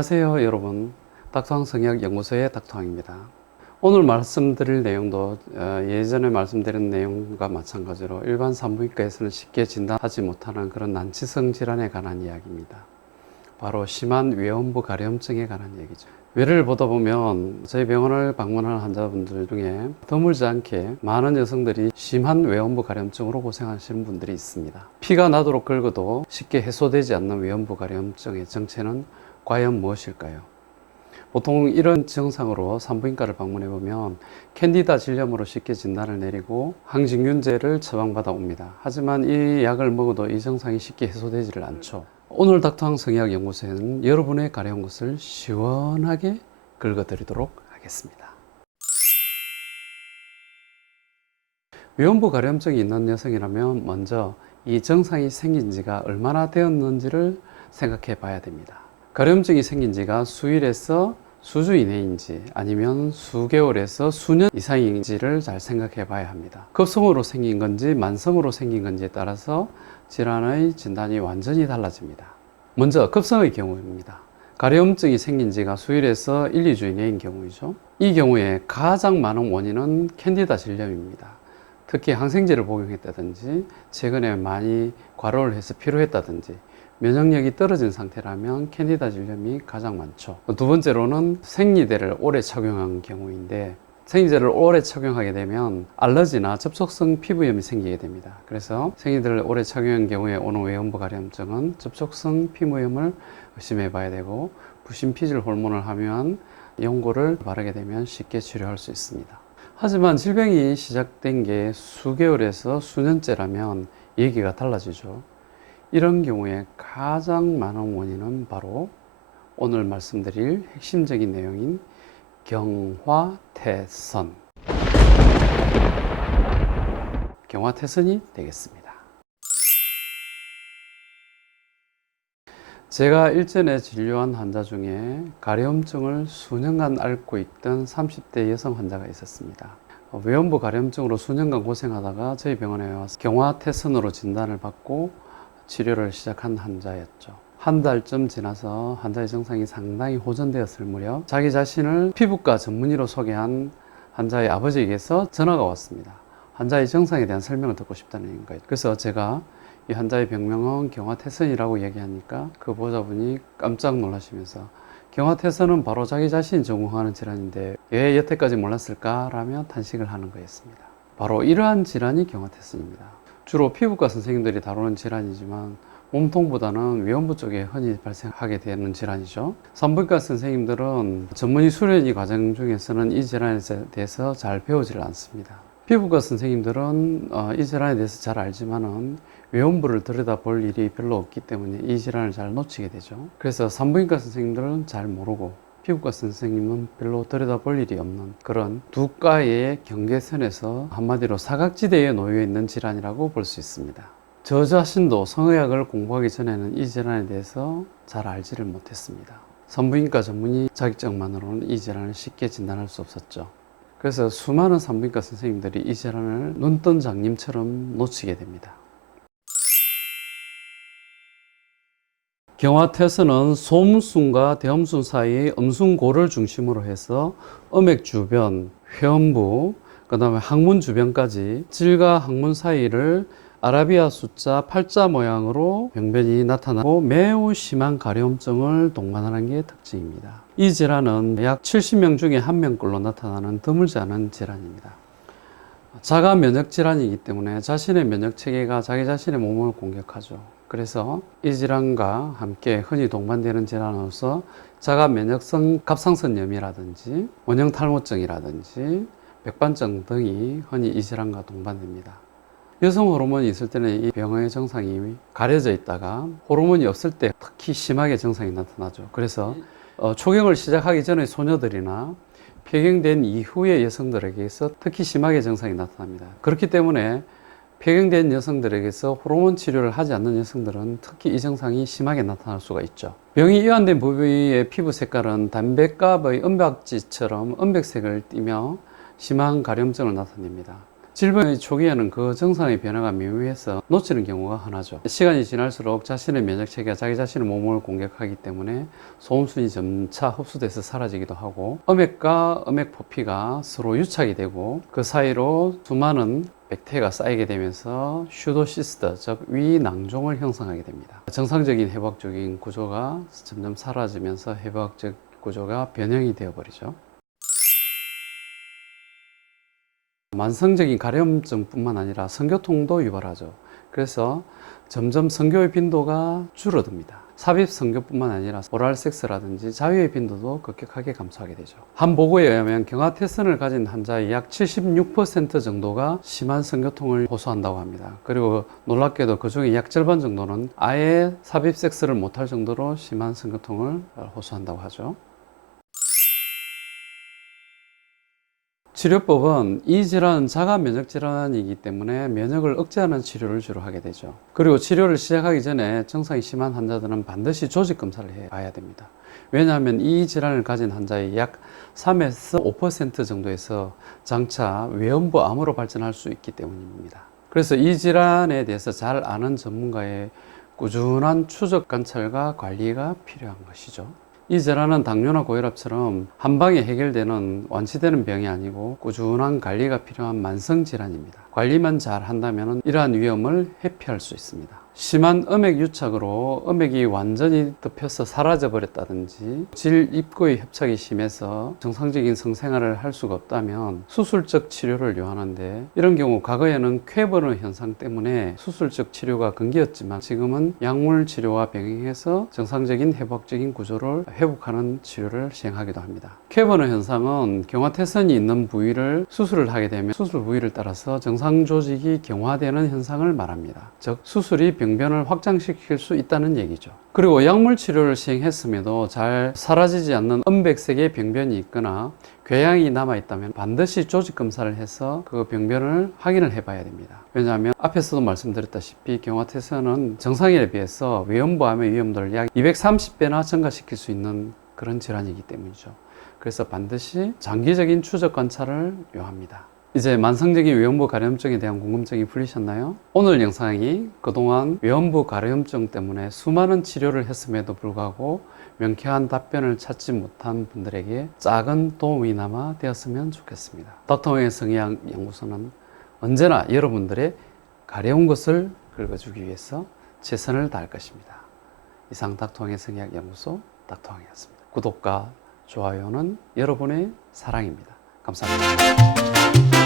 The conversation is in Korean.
안녕하세요 여러분, 닥터왕성역연구소의 닥터왕입니다. 오늘 말씀드릴 내용도 예전에 말씀드린 내용과 마찬가지로 일반 산부인과에서는 쉽게 진단하지 못하는 그런 난치성 질환에 관한 이야기입니다. 바로 심한 외음부 가려움증에 관한 얘기죠. 외래를 보다 보면 저희 병원을 방문하는 환자분들 중에 드물지 않게 많은 여성들이 심한 외음부 가려움증으로 고생하시는 분들이 있습니다. 피가 나도록 긁어도 쉽게 해소되지 않는 외음부 가려움증의 정체는 과연 무엇일까요? 보통 이런 증상으로 산부인과를 방문해 보면 캔디다 질염으로 쉽게 진단을 내리고 항진균제를 처방받아 옵니다. 하지만 이 약을 먹어도 이 증상이 쉽게 해소되지를 않죠. 오늘 닥터왕 성의학연구소에는 여러분의 가려운 것을 시원하게 긁어드리도록 하겠습니다. 외음부 가려움증이 있는 여성이라면 먼저 이 증상이 생긴 지가 얼마나 되었는지를 생각해 봐야 됩니다. 가려움증이 생긴 지가 수일에서 수주 이내인지 아니면 수개월에서 수년 이상인지를 잘 생각해 봐야 합니다. 급성으로 생긴 건지 만성으로 생긴 건지에 따라서 질환의 진단이 완전히 달라집니다. 먼저 급성의 경우입니다. 가려움증이 생긴 지가 수일에서 1, 2주 이내인 경우이죠. 이 경우에 가장 많은 원인은 캔디다 질염입니다. 특히 항생제를 복용했다든지 최근에 많이 과로를 해서 피로했다든지 면역력이 떨어진 상태라면 캔디다 질염이 가장 많죠. 두 번째로는 생리대를 오래 착용한 경우인데 생리대를 오래 착용하게 되면 알러지나 접촉성 피부염이 생기게 됩니다. 그래서 생리대를 오래 착용한 경우에 오는 외음부 가려움증은 접촉성 피부염을 의심해 봐야 되고 부신피질 호르몬을 함유한 연고를 바르게 되면 쉽게 치료할 수 있습니다. 하지만 질병이 시작된 게 수개월에서 수년째라면 얘기가 달라지죠. 이런 경우에 가장 많은 원인은 바로 오늘 말씀드릴 핵심적인 내용인 경화태선이 되겠습니다. 제가 일전에 진료한 환자 중에 가려움증을 수년간 앓고 있던 30대 여성 환자가 있었습니다. 외음부 가려움증으로 수년간 고생하다가 저희 병원에 와서 경화태선으로 진단을 받고 치료를 시작한 환자였죠. 한 달쯤 지나서 환자의 증상이 상당히 호전되었을 무렵 자기 자신을 피부과 전문의로 소개한 환자의 아버지에게서 전화가 왔습니다. 환자의 증상에 대한 설명을 듣고 싶다는 거예요. 그래서 제가 이 환자의 병명은 경화태선이라고 얘기하니까 그 보호자분이 깜짝 놀라시면서 경화태선은 바로 자기 자신이 전공하는 질환인데 왜 여태까지 몰랐을까라며 탄식을 하는 거였습니다. 바로 이러한 질환이 경화태선입니다. 주로 피부과 선생님들이 다루는 질환이지만 몸통보다는 외음부 쪽에 흔히 발생하게 되는 질환이죠. 산부인과 선생님들은 전문의 수련의 과정 중에서는 이 질환에 대해서 잘 배우지를 않습니다. 피부과 선생님들은 이 질환에 대해서 잘 알지만은 외음부를 들여다볼 일이 별로 없기 때문에 이 질환을 잘 놓치게 되죠. 그래서 산부인과 선생님들은 잘 모르고 피부과 선생님은 별로 들여다볼 일이 없는 그런 두 과의 경계선에서 한마디로 사각지대에 놓여 있는 질환이라고 볼 수 있습니다. 저 자신도 성의학을 공부하기 전에는 이 질환에 대해서 잘 알지를 못했습니다. 산부인과 전문의 자격증만으로는 이 질환을 쉽게 진단할 수 없었죠. 그래서 수많은 산부인과 선생님들이 이 질환을 눈뜬 장님처럼 놓치게 됩니다. 경화태선은 소음순과 대음순 사이의 음순고를 중심으로 해서 음액 주변, 회음부, 그 다음에 항문 주변까지 질과 항문 사이를 아라비아 숫자 8자 모양으로 병변이 나타나고 매우 심한 가려움증을 동반하는 게 특징입니다. 이 질환은 약 70명 중에 1명꼴로 나타나는 드물지 않은 질환입니다. 자가 면역 질환이기 때문에 자신의 면역 체계가 자기 자신의 몸을 공격하죠. 그래서 이 질환과 함께 흔히 동반되는 질환으로서 자가 면역성 갑상선염이라든지 원형 탈모증이라든지 백반증 등이 흔히 이 질환과 동반됩니다. 여성 호르몬이 있을 때는 이 병의 증상이 가려져 있다가 호르몬이 없을 때 특히 심하게 증상이 나타나죠. 그래서 초경을 시작하기 전에 소녀들이나 폐경된 이후의 여성들에게서 특히 심하게 증상이 나타납니다. 그렇기 때문에 폐경된 여성들에게서 호르몬 치료를 하지 않는 여성들은 특히 이 증상이 심하게 나타날 수가 있죠. 병이 이완된 부위의 피부 색깔은 담뱃갑의 은박지처럼 은백색을 띠며 심한 가려움증을 나타냅니다. 질병의 초기에는 그 증상의 변화가 미미해서 놓치는 경우가 흔하죠. 시간이 지날수록 자신의 면역체계가 자기 자신의 몸을 공격하기 때문에 소음순이 점차 흡수돼서 사라지기도 하고, 음액과 음액 포피가 서로 유착이 되고 그 사이로 수많은 백태가 쌓이게 되면서 슈도시스트, 즉 위낭종을 형성하게 됩니다. 정상적인 해부학적인 구조가 점점 사라지면서 해부학적 구조가 변형이 되어버리죠. 만성적인 가려움증뿐만 아니라 성교통도 유발하죠. 그래서 점점 성교의 빈도가 줄어듭니다. 삽입 성교뿐만 아니라 오랄 섹스라든지 자유의 빈도도 급격하게 감소하게 되죠. 한 보고에 의하면 경화태선을 가진 환자의 약 76% 정도가 심한 성교통을 호소한다고 합니다. 그리고 놀랍게도 그 중에 약 절반 정도는 아예 삽입 섹스를 못할 정도로 심한 성교통을 호소한다고 하죠. 치료법은 이 질환은 자가 면역 질환이기 때문에 면역을 억제하는 치료를 주로 하게 되죠. 그리고 치료를 시작하기 전에 증상이 심한 환자들은 반드시 조직 검사를 해봐야 됩니다. 왜냐하면 이 질환을 가진 환자의 약 3에서 5% 정도에서 장차 외음부 암으로 발전할 수 있기 때문입니다. 그래서 이 질환에 대해서 잘 아는 전문가의 꾸준한 추적 관찰과 관리가 필요한 것이죠. 이 질환은 당뇨나 고혈압처럼 한 방에 해결되는 완치되는 병이 아니고 꾸준한 관리가 필요한 만성 질환입니다. 관리만 잘 한다면 이러한 위험을 회피할 수 있습니다. 심한 음액 유착으로 음액이 완전히 덮여서 사라져 버렸다든지 질 입구의 협착이 심해서 정상적인 성생활을 할 수가 없다면 수술적 치료를 요하는데, 이런 경우 과거에는 쾌버너 현상 때문에 수술적 치료가 금기였지만 지금은 약물 치료와 병행해서 정상적인 회복적인 구조를 회복하는 치료를 시행하기도 합니다. 쾌버너 현상은 경화태선이 있는 부위를 수술을 하게 되면 수술 부위를 따라서 정상 조직이 경화되는 현상을 말합니다. 즉 수술이 병변을 확장시킬 수 있다는 얘기죠. 그리고 약물 치료를 시행했음에도 잘 사라지지 않는 음백색의 병변이 있거나 궤양이 남아있다면 반드시 조직 검사를 해서 그 병변을 확인을 해봐야 됩니다. 왜냐하면 앞에서도 말씀드렸다시피 경화태선은 정상인에 비해서 외음부암의 위험도를 약 230배나 증가시킬 수 있는 그런 질환이기 때문이죠. 그래서 반드시 장기적인 추적 관찰을 요합니다. 이제 만성적인 외음부 가려움증에 대한 궁금증이 풀리셨나요? 오늘 영상이 그동안 외음부 가려움증 때문에 수많은 치료를 했음에도 불구하고 명쾌한 답변을 찾지 못한 분들에게 작은 도움이나마 되었으면 좋겠습니다. 닥터홍의 성의학 연구소는 언제나 여러분들의 가려운 것을 긁어주기 위해서 최선을 다할 것입니다. 이상 닥터홍의 성의학 연구소 닥터홍이었습니다. 구독과 좋아요는 여러분의 사랑입니다. 감사합니다.